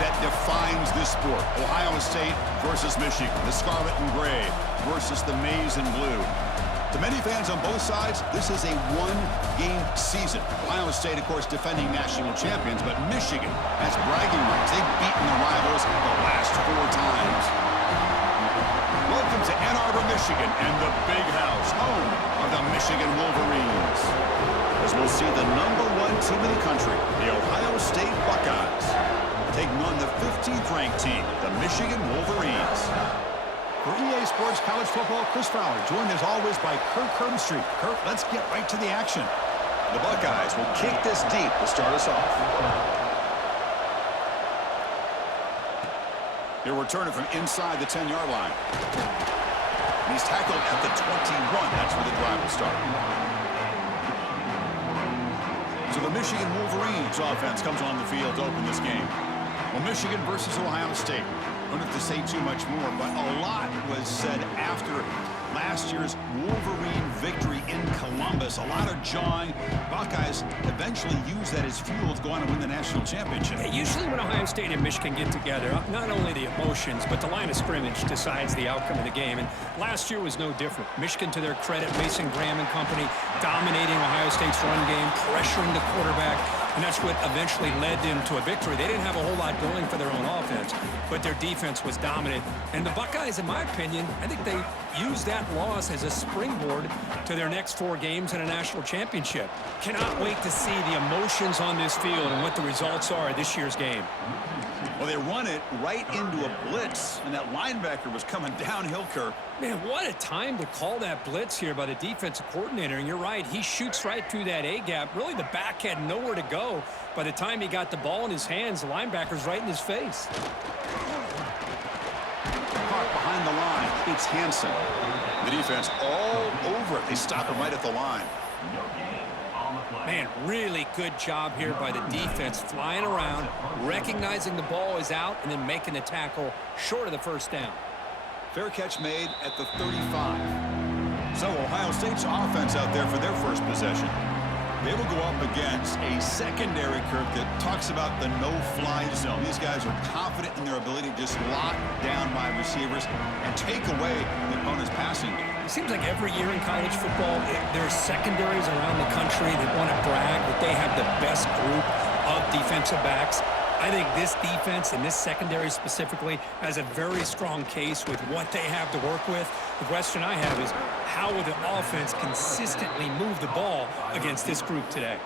that defines this sport. Ohio State versus Michigan. The scarlet and gray versus the maize and blue. To many fans on both sides, this is a one-game season. Ohio State, of course, defending national champions, but Michigan has bragging rights. They've beaten the rivals the last 4 times. Welcome to Ann Arbor, Michigan, and the Big House, home of the Michigan Wolverines. As we'll see the #1 team in the country, the Ohio State Buckeyes, taking on the 15th-ranked team, the Michigan Wolverines. For EA Sports College Football, Chris Fowler, joined as always by Kirk Herbstreit. Kirk, let's get right to the action. The Buckeyes will kick this deep to start us off. He'll return it from inside the 10-yard line. And he's tackled at the 21. That's where the drive will start. So the Michigan Wolverines offense comes on the field to open this game. Well, Michigan versus Ohio State. Don't have to say too much more, but a lot was said after last year's Wolverine victory in Columbus. A lot of jawing. Buckeyes eventually use that as fuel to go on and win the national championship. Usually when Ohio State and Michigan get together, not only the emotions, but the line of scrimmage decides the outcome of the game. And last year was no different. Michigan, to their credit, Mason Graham and company, dominating Ohio State's run game, pressuring the quarterback. And that's what eventually led them to a victory. They didn't have a whole lot going for their own offense, but their defense was dominant. And the Buckeyes, in my opinion, I think they used that loss as a springboard to their next 4 games in a national championship. Cannot wait to see the emotions on this field and what the results are of this year's game. Well, they run it right into a blitz, and that linebacker was coming downhill, Kirk. Man, what a time to call that blitz here by the defensive coordinator. And you're right, he shoots right through that A-gap. Really, the back had nowhere to go. By the time he got the ball in his hands, the linebacker's right in his face. Caught behind the line. It's Hansen. The defense all over it. They stop him right at the line. Man, really good job here by the defense, flying around, recognizing the ball is out, and then making the tackle short of the first down. Fair catch made at the 35. So Ohio State's offense out there for their first possession. They will go up against a secondary, Kirk, that talks about the no-fly zone. These guys are confident in their ability to just lock down wide receivers and take away the opponent's passing game. It seems like every year in college football, there's secondaries around the country that want to brag that they have the best group of defensive backs. I think this defense and this secondary specifically has a very strong case with what they have to work with. The question I have is, how will the offense consistently move the ball against this group today?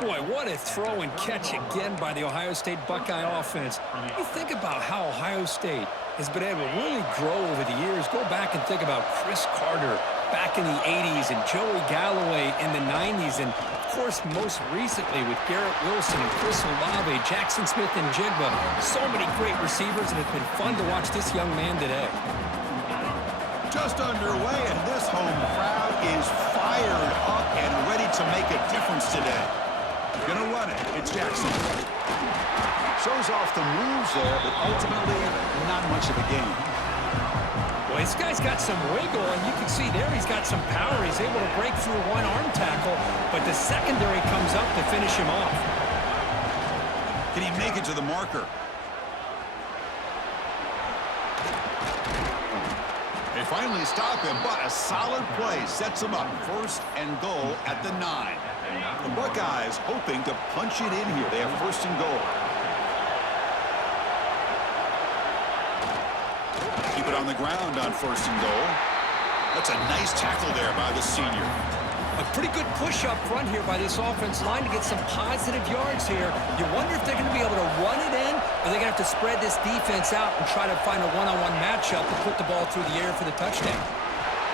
Boy, what a throw and catch again by the Ohio State Buckeye offense. You think about how Ohio State has been able to really grow over the years. Go back and think about Chris Carter back in the 80s and Joey Galloway in the 90s. And, of course, most recently with Garrett Wilson and Chris Olave, Jackson Smith and Jigba. So many great receivers, and it's been fun to watch this young man today. Just underway, and this home crowd is fired up and ready to make a difference today. Gonna run it. It's Jackson. Shows off the moves there, but ultimately not much of a gain. Well, this guy's got some wiggle, and you can see there he's got some power. He's able to break through one arm tackle, but the secondary comes up to finish him off. Can he make it to the marker? They finally stop him, but a solid play sets him up. 1st and goal at the 9. The Buckeyes hoping to punch it in here. They have 1st and goal. Keep it on the ground on 1st and goal. That's a nice tackle there by the senior. A pretty good push up front here by this offense line to get some positive yards here. You wonder if they're going to be able to run it in, or they're going to have to spread this defense out and try to find a one-on-one matchup to put the ball through the air for the touchdown.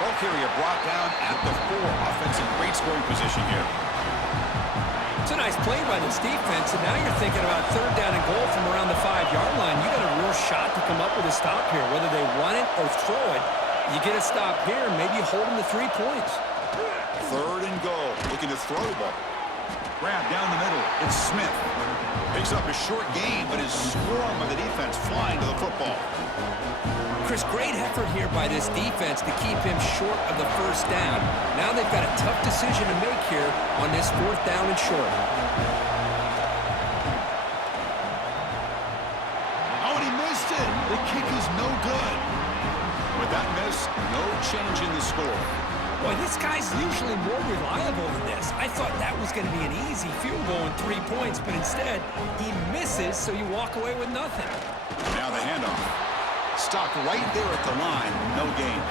Ball carrier brought down at the 4. Offensive great scoring position here. It's a nice play by this defense, and now you're thinking about 3rd down and goal from around the 5-yard line. You got a real shot to come up with a stop here. Whether they run it or throw it, you get a stop here, and maybe you hold them to 3 points. 3rd and goal. Looking to throw the ball. Grab down the middle. It's Smith. Picks up a short gain, but his swarm of the defense flying to the football. Chris, great effort here by this defense to keep him short of the 1st down. Now they've got a tough decision to make here on this 4th down and short. no good. With that miss, no change in the score. Boy, this guy's usually more reliable than this. I thought that was going to be an easy field goal and 3 points, but instead, he misses, so you walk away with nothing. Now the handoff. Stopped right there at the line. No gain.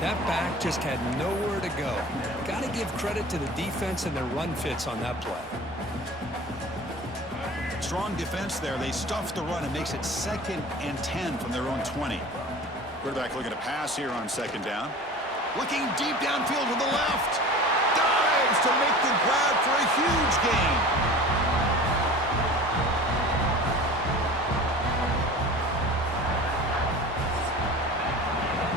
That back just had nowhere to go. Got to give credit to the defense and their run fits on that play. Strong defense there. They stuff the run. It makes it 2nd and 10 from their own 20. Quarterback looking to pass here on 2nd down. Looking deep downfield to the left. Dives to make the grab for a huge gain.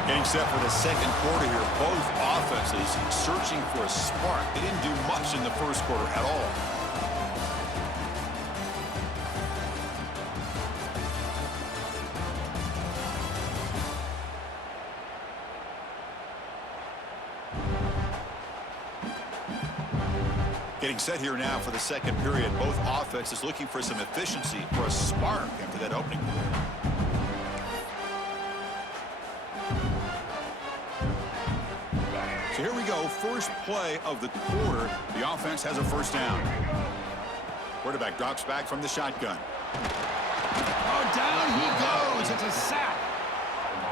Getting set for the 2nd quarter here. Both offenses searching for a spark. They didn't do much in the 1st quarter at all. Getting set here now for the 2nd period. Both offenses looking for some efficiency, for a spark after that opening quarter. So here we go, first play of the quarter. The offense has a 1st down. Quarterback drops back from the shotgun. Oh, down he goes. It's a sack.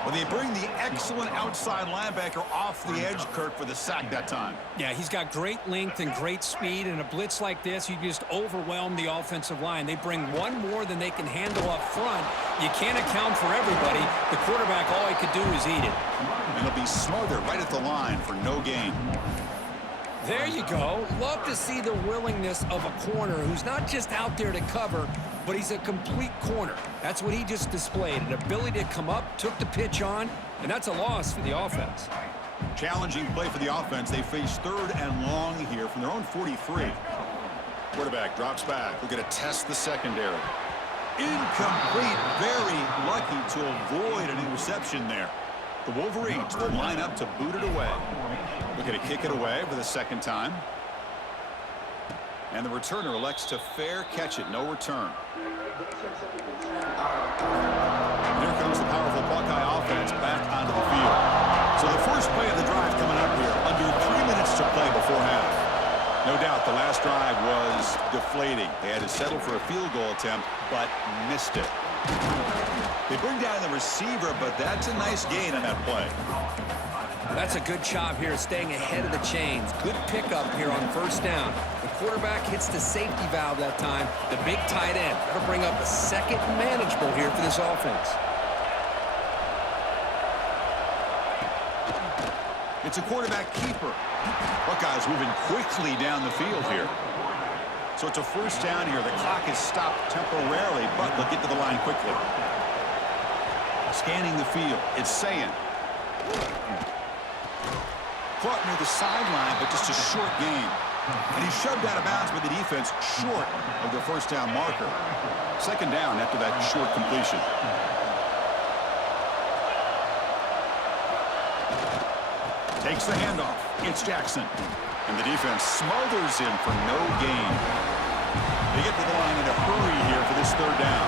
Well, they bring the excellent outside linebacker off the edge, Kirk, for the sack that time. Yeah, he's got great length and great speed. In a blitz like this, you just overwhelm the offensive line. They bring one more than they can handle up front. You can't account for everybody. The quarterback, all he could do is eat it. And it'll be smothered right at the line for no gain. There you go. Love to see the willingness of a corner who's not just out there to cover, but he's a complete corner. That's what he just displayed, an ability to come up, took the pitch on, and that's a loss for the offense. Challenging play for the offense. They face 3rd and long here from their own 43. Quarterback drops back. We're going to test the secondary. Incomplete. Very lucky to avoid an interception there. The Wolverines will line up to boot it away. Looking to kick it away for the 2nd time. And the returner elects to fair catch it. No return. Here comes the powerful Buckeye offense back onto the field. So the first play of the drive coming up here. Under 3 minutes to play before half. No doubt the last drive was deflating. They had to settle for a field goal attempt, but missed it. They bring down the receiver, but that's a nice gain on that play. That's a good job here, staying ahead of the chains. Good pickup here on 1st down. The quarterback hits the safety valve that time. The big tight end. That'll bring up a 2nd manageable here for this offense. It's a quarterback keeper. Buckeyes moving quickly down the field here. So it's a 1st down here. The clock is stopped temporarily, but they'll get to the line quickly. Scanning the field. It's saying. Caught near the sideline, but just a short gain. And he's shoved out of bounds with the defense short of the 1st down marker. 2nd down after that short completion. Takes the handoff. It's Jackson. And the defense smothers him for no gain. They get to the line in a hurry here for this 3rd down.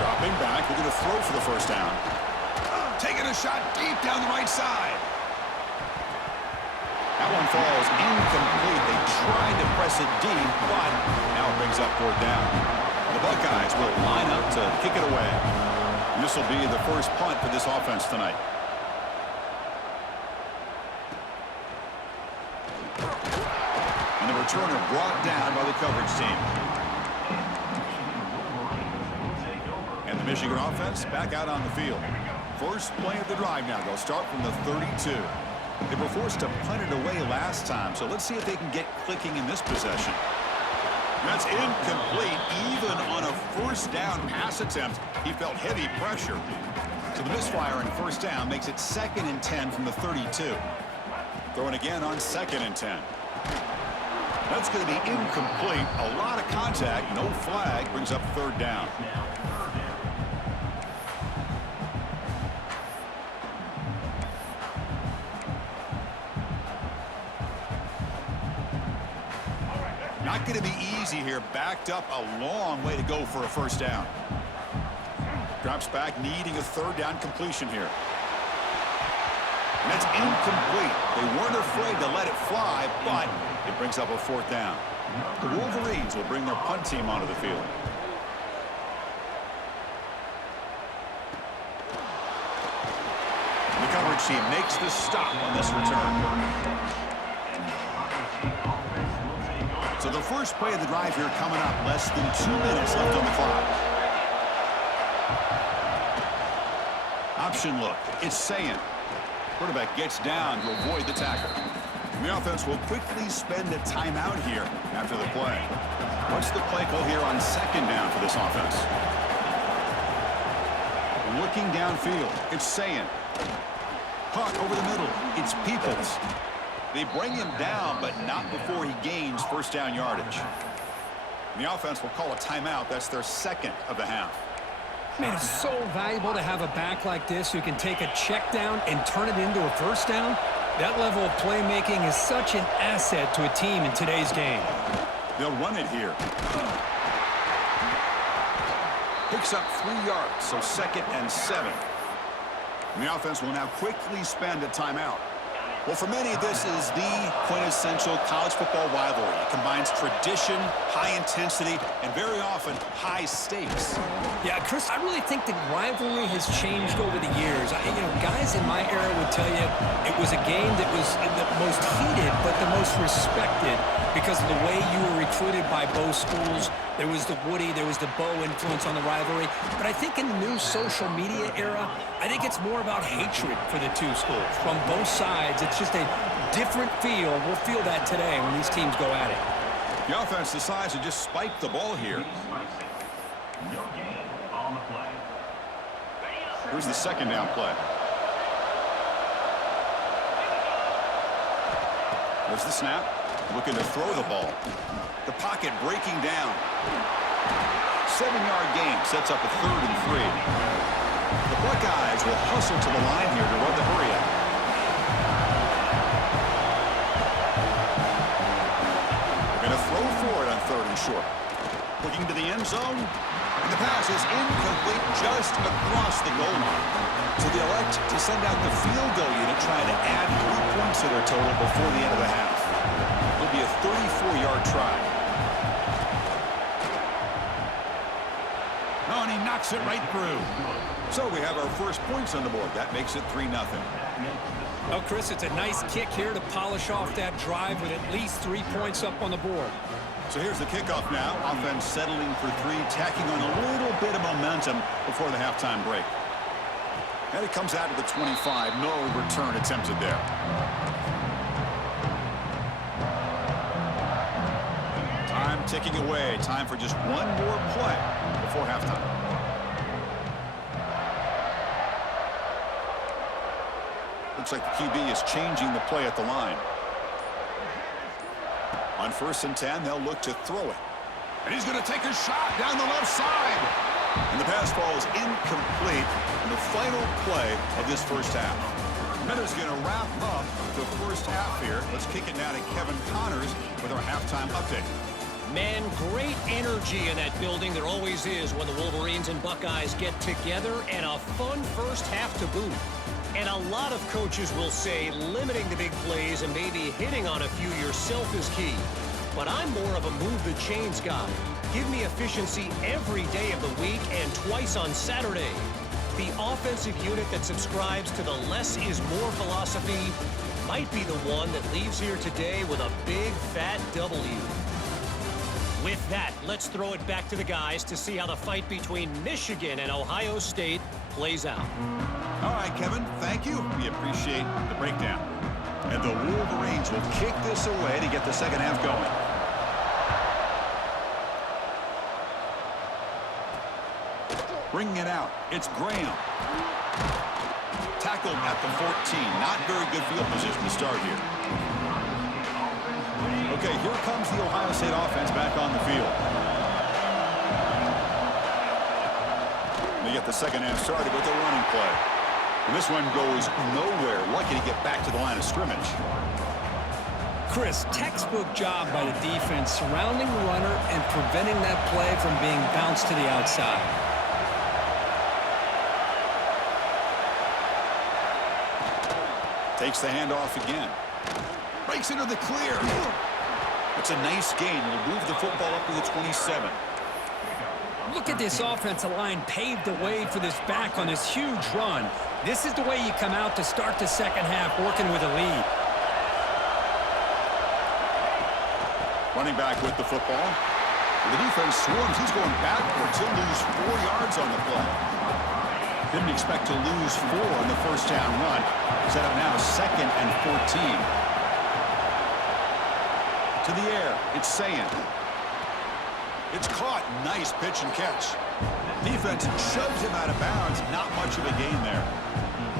Dropping back. We're going to throw for the 1st down. Taking a shot deep down the right side. That one falls incomplete. They tried to press it deep, but now it brings up 4th down. The Buckeyes will line up to kick it away. And this will be the first punt for this offense tonight. And the returner brought down by the coverage team. And the Michigan offense back out on the field. First play of the drive now. They'll start from the 32. They were forced to punt it away last time, so let's see if they can get clicking in this possession. That's incomplete. Even on a 1st down pass attempt, he felt heavy pressure. So the misfire on 1st down makes it 2nd and 10 from the 32. Throwing again on 2nd and 10. That's going to be incomplete. A lot of contact, no flag, brings up 3rd down. Not going to be easy here. Backed up a long way to go for a 1st down. Drops back, needing a third down completion here. And it's incomplete. They weren't afraid to let it fly, but it brings up a fourth down. The Wolverines will bring their punt team onto the field. The coverage team makes the stop on this return. So the first play of the drive here coming up. Less than 2 minutes left on the clock. Option look. It's Sayin. Quarterback gets down to avoid the tackle. The offense will quickly spend a timeout here after the play. What's the play call here on second down for this offense? Looking downfield. It's Sayin. Hawk over the middle. It's Peoples. They bring him down, but not before he gains first down yardage. And the offense will call a timeout. That's their second of the half. Man, it's so valuable to have a back like this who can take a check down and turn it into a first down. That level of playmaking is such an asset to a team in today's game. They'll run it here. Picks up 3 yards, so 2nd and 7. And the offense will now quickly spend a timeout. Well, for many, this is the quintessential college football rivalry. It combines tradition, high intensity, and very often high stakes. Yeah, Chris, I really think the rivalry has changed over the years. Guys in my era would tell you it was a game that was the most heated but the most respected because of the way you were recruited by both schools. There was the Woody, there was the Bo influence on the rivalry. But I think in the new social media era, I think it's more about hatred for the two schools. From both sides, it's just a different feel. We'll feel that today when these teams go at it. The offense decides to just spike the ball here. Here's the second down play. There's the snap. Looking to throw the ball. The pocket breaking down. 7-yard gain sets up a 3rd and 3. The Buckeyes will hustle to the line here to run the hurry up. They're going to throw for it on 3rd and short. Looking to the end zone. And the pass is incomplete just across the goal line. So they elect to send out the field goal unit trying to add 3 points to their total before the end of the half. It'll be a 34-yard try. Oh, and he knocks it right through. So we have our first points on the board. That makes it 3-0. Well, Chris, it's a nice kick here to polish off that drive with at least 3 points up on the board. So here's the kickoff now. Offense settling for 3, tacking on a little bit of momentum before the halftime break. And it comes out to the 25. No return attempted there. Time ticking away. Time for just one more play before halftime. Looks like the QB is changing the play at the line. On 1st and 10, they'll look to throw it. And he's going to take a shot down the left side. And the pass ball is incomplete in the final play of this first half. That is going to wrap up the first half here. Let's kick it now to Kevin Connors with our halftime update. Man, great energy in that building. There always is when the Wolverines and Buckeyes get together, and a fun first half to boot. And a lot of coaches will say limiting the big plays and maybe hitting on a few yourself is key. But I'm more of a move the chains guy. Give me efficiency every day of the week and twice on Saturday. The offensive unit that subscribes to the less is more philosophy might be the one that leaves here today with a big fat W. With that, let's throw it back to the guys to see how the fight between Michigan and Ohio State plays out. All right, Kevin, thank you. We appreciate the breakdown. And the Wolverines will kick this away to get the second half going. Bringing it out, it's Graham. Tackled at the 14. Not very good field position to start here. Okay, here comes the Ohio State offense back on the field. They get the second half started with a running play. And this one goes nowhere. Lucky to get back to the line of scrimmage. Chris, textbook job by the defense surrounding the runner and preventing that play from being bounced to the outside. Takes the handoff again. Breaks into the clear. It's a nice gain. It'll move the football up to the 27. Look at this offensive line paved the way for this back on this huge run. This is the way you come out to start the second half working with a lead. Running back with the football. The defense swarms. He's going backwards. He'll lose 4 yards on the play. Didn't expect to lose 4 on the first down run. Set up now 2nd and 14. To the air. It's Sayan. It's caught. Nice pitch and catch. Defense shoves him out of bounds. Not much of a gain there.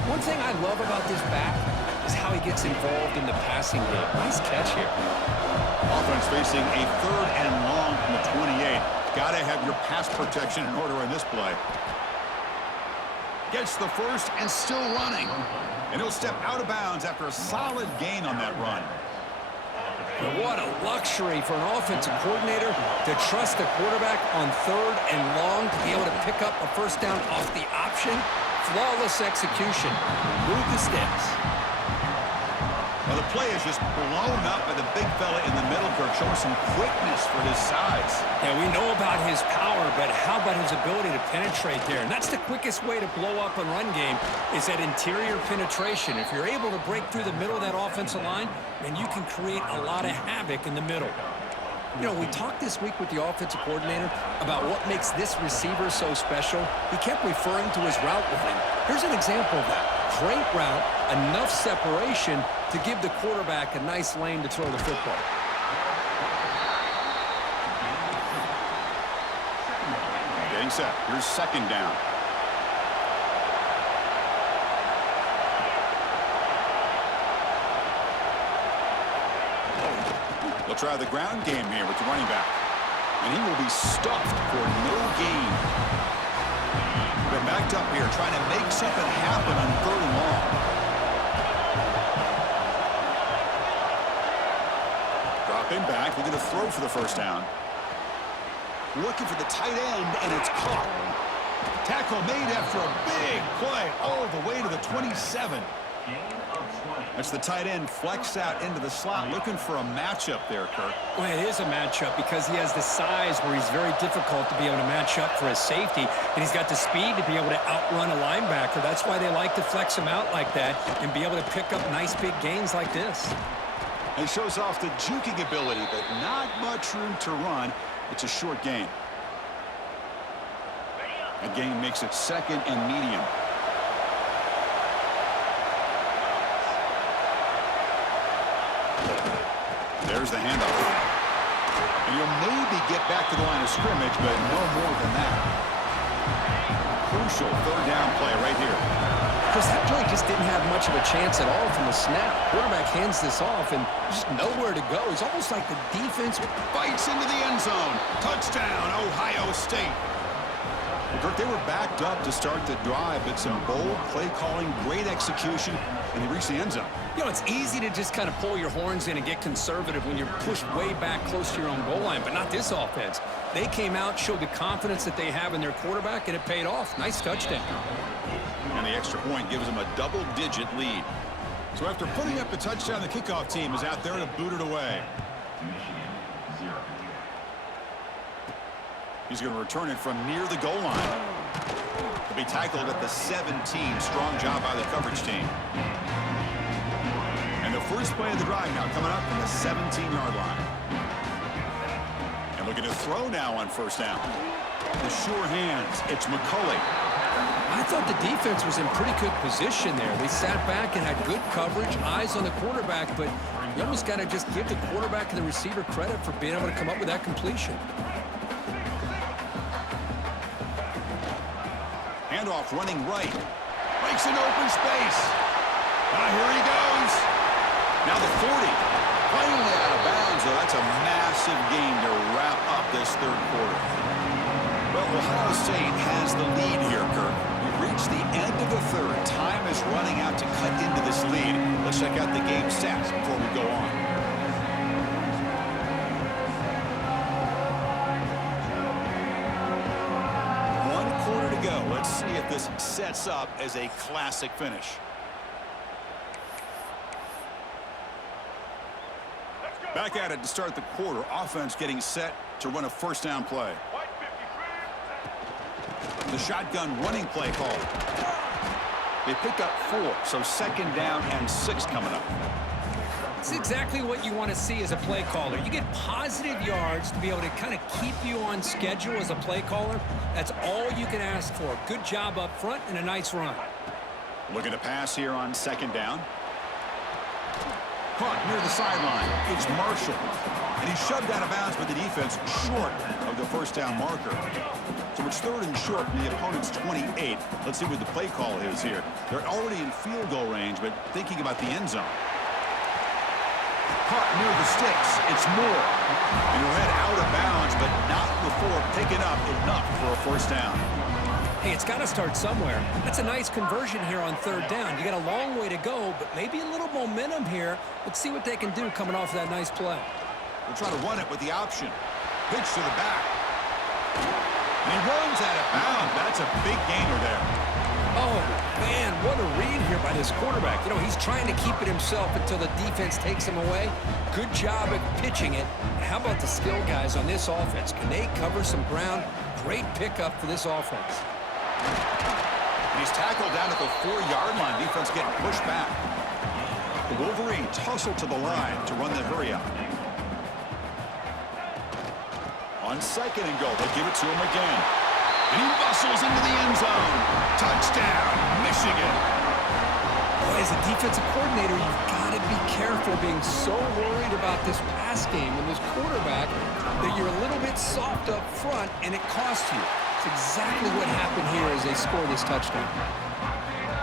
One thing I love about this back is how he gets involved in the passing game. Nice catch here. Offense facing a 3rd and long from the 28. Got to have your pass protection in order in this play. Gets the first and still running. And he'll step out of bounds after a solid gain on that run. What a luxury for an offensive coordinator to trust the quarterback on 3rd and long to be able to pick up a first down off the option. Flawless execution. Move the steps. Well, the play is just blown up by the big fella in the middle, Kirk, showing some quickness for his size. Yeah, we know about his power, but how about his ability to penetrate there? And that's the quickest way to blow up a run game is that interior penetration. If you're able to break through the middle of that offensive line, then you can create a lot of havoc in the middle. You know, we talked this week with the offensive coordinator about what makes this receiver so special. He kept referring to his route running. Here's an example of that. Great route, enough separation to give the quarterback a nice lane to throw the football. Getting set. Here's 2nd down. They'll try the ground game here with the running back. And he will be stuffed for no gain. They're backed up here trying to make something happen on 3rd and long. Dropping back, looking to throw for the first down. Looking for the tight end, and it's caught. Tackle made after a big play all the way to the 27. That's the tight end flexed out into the slot, looking for a matchup there, Kirk. Well, it is a matchup because he has the size where he's very difficult to be able to match up for his safety, and he's got the speed to be able to outrun a linebacker. That's why they like to flex him out like that and be able to pick up nice big gains like this. And shows off the juking ability, but not much room to run. It's a short gain. A gain makes it 2nd and medium. There's the handoff. And he'll maybe get back to the line of scrimmage, but no more than that. Crucial 3rd down play right here. Because that play just didn't have much of a chance at all from the snap. Quarterback hands this off and just nowhere to go. It's almost like the defense Bites into the end zone. Touchdown, Ohio State. Well, Kirk, they were backed up to start the drive, but some bold play calling, great execution, and they reached the end zone. You know, it's easy to just kind of pull your horns in and get conservative when you're pushed way back close to your own goal line, but not this offense. They came out, showed the confidence that they have in their quarterback, and it paid off. Nice touchdown. And the extra point gives them a double-digit lead. So after putting up the touchdown, the kickoff team is out there to boot it away. He's going to return it from near the goal line. He'll be tackled at the 17. Strong job by the coverage team. And the first play of the drive now coming up from the 17-yard line. And looking to throw now on first down. The sure hands. It's McCulley. I thought the defense was in pretty good position there. They sat back and had good coverage, eyes on the quarterback, but you almost got to just give the quarterback and the receiver credit for being able to come up with that completion. Handoff running right. Breaks into open space. Here he goes. Now the 40. Finally out of bounds, though. That's a massive gain to wrap up this 3rd quarter. Well, Ohio State has the lead here, Kirk. We've reached the end of the 3rd. Time is running out to cut into this lead. Let's check out the game stats before we go on. Let's see if this sets up as a classic finish. Back at it to start the quarter. Offense getting set to run a first down play. The shotgun running play call. They picked up 4, so second down and 6 coming up. It's exactly what you want to see as a play caller. You get positive yards to be able to kind of keep you on schedule as a play caller. That's all you can ask for. Good job up front and a nice run. Looking to pass here on second down. Caught near the sideline. It's Marshall. And he shoved out of bounds with the defense short of the first down marker. So it's third and short from the opponent's 28. Let's see what the play call is here. They're already in field goal range, but thinking about the end zone. Caught near the sticks. It's Moore. And he'll head out of bounds, but not before picking up enough for a first down. Hey, it's got to start somewhere. That's a nice conversion here on third down. You got a long way to go, but maybe a little momentum here. Let's see what they can do coming off of that nice play. We'll try to run it with the option. Pitch to the back. And he runs out of bounds. That's a big gainer there. Oh, man, what a read here by this quarterback. You know, he's trying to keep it himself until the defense takes him away. Good job at pitching it. And how about the skill guys on this offense? Can they cover some ground? Great pickup for this offense. And he's tackled down at the 4-yard line. Defense getting pushed back. The Wolverines hustle to the line to run the hurry up. On second and goal, they'll give it to him again. And he bustles into the end zone. Touchdown, Michigan. Boy, as a defensive coordinator, you've got to be careful being so worried about this pass game and this quarterback that you're a little bit soft up front and it costs you. It's exactly what happened here as they score this touchdown.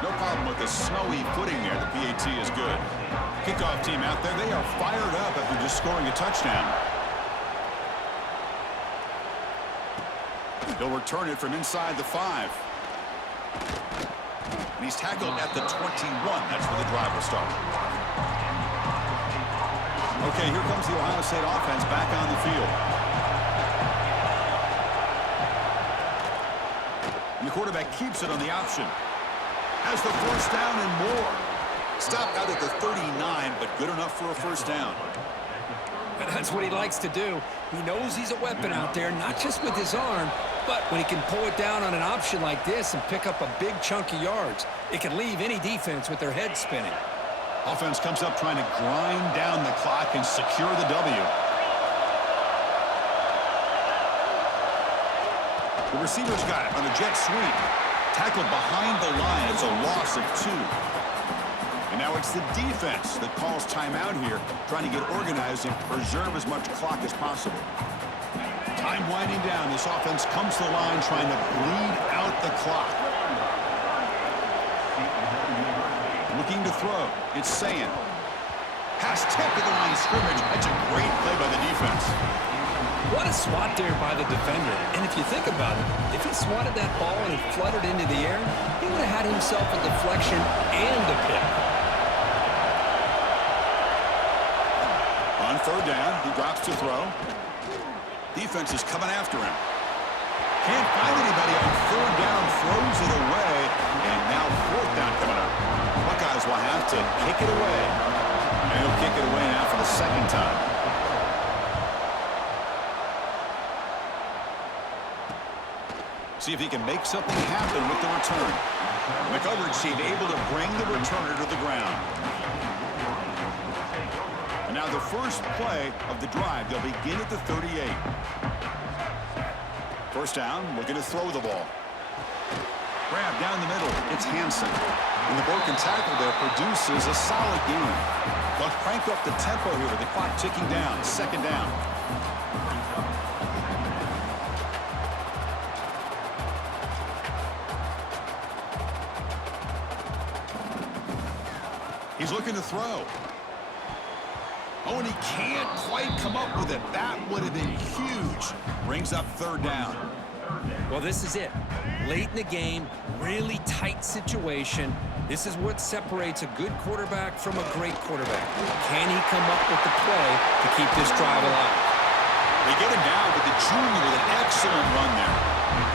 No problem with the snowy footing there. The PAT is good. Kickoff team out there. They are fired up after just scoring a touchdown. They'll return it from inside the 5. And he's tackled at the 21. That's where the drive will start. Okay, here comes the Ohio State offense back on the field. And the quarterback keeps it on the option. Has the first down and more. Stopped out at the 39, but good enough for a first down. And that's what he likes to do. He knows he's a weapon out there, not just with his arm, but when he can pull it down on an option like this and pick up a big chunk of yards, it can leave any defense with their head spinning. Offense comes up trying to grind down the clock and secure the W. The receiver's got it on a jet sweep. Tackled behind the line. It's a loss of 2. And now it's the defense that calls timeout here, trying to get organized and preserve as much clock as possible. Time winding down. This offense comes to the line trying to bleed out the clock. Looking to throw. It's Sayin. Pass tip to the line of scrimmage. That's a great play by the defense. What a swat there by the defender. And if you think about it, if he swatted that ball and it fluttered into the air, he would have had himself a deflection and a pick. On third down, he drops to throw. Defense is coming after him. Can't find anybody on third down, throws it away, and now fourth down coming up. Buckeyes will have to kick it away. And he'll kick it away now for the second time. See if he can make something happen with the return. The coverage team able to bring the returner to the ground. And now the first play of the drive. They'll begin at the 38. First down, looking to throw the ball. Grab down the middle. It's Hansen. And the broken tackle there produces a solid gain. They'll crank up the tempo here with the clock ticking down. Second down. He's looking to throw. Oh, and he can't quite come up with it. That would have been huge. Brings up third down. Well, this is it. Late in the game, really tight situation. This is what separates a good quarterback from a great quarterback. Can he come up with the play to keep this drive alive? They get him down with the junior with an excellent run there.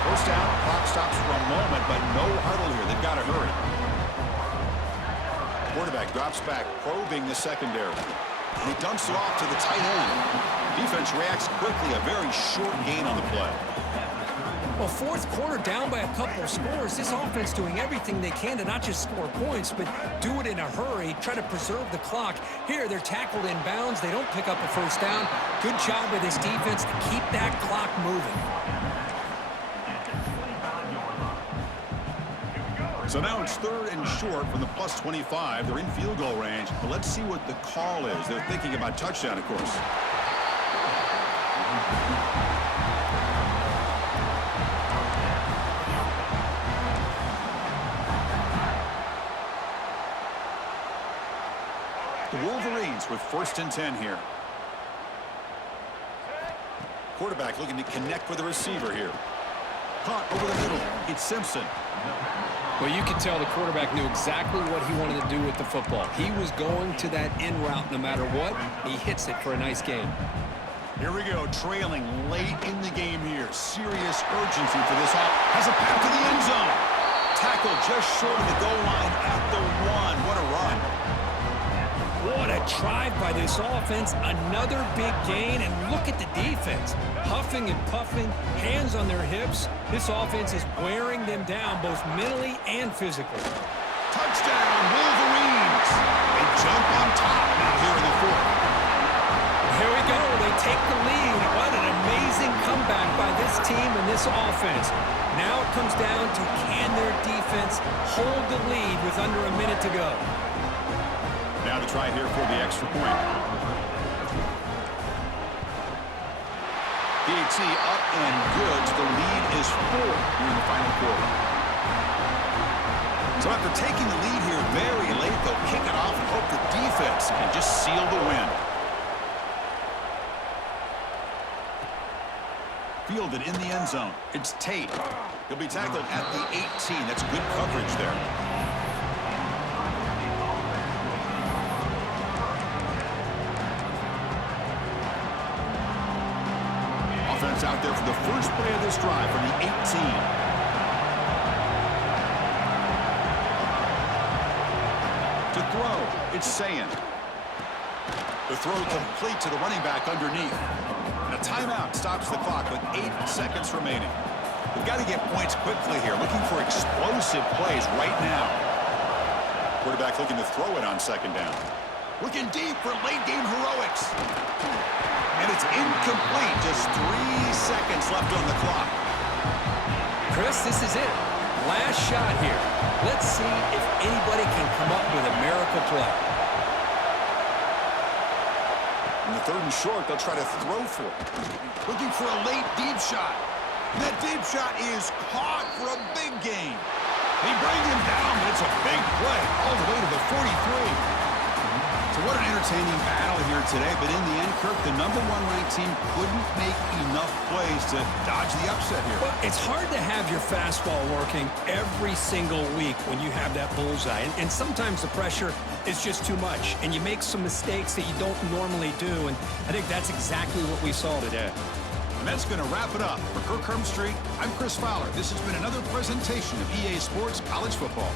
First down, clock stops for a moment, but no huddle here. They've got to hurry. Quarterback drops back, probing the secondary. And he dumps it off to the tight end. Defense reacts quickly. A very short gain on the play. Well, fourth quarter down by a couple of scores. This offense doing everything they can to not just score points, but do it in a hurry, try to preserve the clock. Here, they're tackled in bounds. They don't pick up a first down. Good job by this defense to keep that clock moving. So now it's 3rd and short from the plus 25. They're in field goal range. But let's see what the call is. They're thinking about touchdown, of course. The Wolverines with 1st and 10 here. Quarterback looking to connect with the receiver here. Caught over the middle. It's Simpson. Well, you can tell the quarterback knew exactly what he wanted to do with the football. He was going to that in route no matter what. He hits it for a nice gain. Here we go, trailing late in the game here. Serious urgency for this off. Has a path to the end zone. Tackle just short of the goal line at the 1. What a run. What a drive by this offense. Another big gain, and look at the defense. Huffing and puffing, hands on their hips. This offense is wearing them down both mentally and physically. Touchdown, Wolverines. They jump on top now here in the 4th. Here we go. They take the lead. What an amazing comeback by this team and this offense. Now it comes down to can their defense hold the lead with under a minute to go. Now to try here for the extra point. DT up and good. The lead is 4 here in the final quarter. So after taking the lead here very late, they'll kick it off and hope the defense can just seal the win. Fielded in the end zone. It's Tate. He'll be tackled at the 18. That's good coverage there. Offense out there for the first play of this drive from the 18. To throw, it's Sayin. The throw complete to the running back underneath. And a timeout stops the clock with 8 seconds remaining. We've got to get points quickly here, looking for explosive plays right now. Quarterback looking to throw it on 2nd down. Looking deep for late game heroics. And it's incomplete. Just 3 seconds left on the clock. Chris, this is it. Last shot here. Let's see if anybody can come up with a miracle play. In the 3rd and short, they'll try to throw for it. Looking for a late deep shot. And that deep shot is caught for a big gain. They bring him down, but it's a big play all the way to the 43. So what an entertaining battle here today. But in the end, Kirk, the #1 ranked team couldn't make enough plays to dodge the upset here. Well, it's hard to have your fastball working every single week when you have that bullseye. And sometimes the pressure is just too much. And you make some mistakes that you don't normally do. And I think that's exactly what we saw today. And that's going to wrap it up. For Kirk Street, I'm Chris Fowler. This has been another presentation of EA Sports College Football.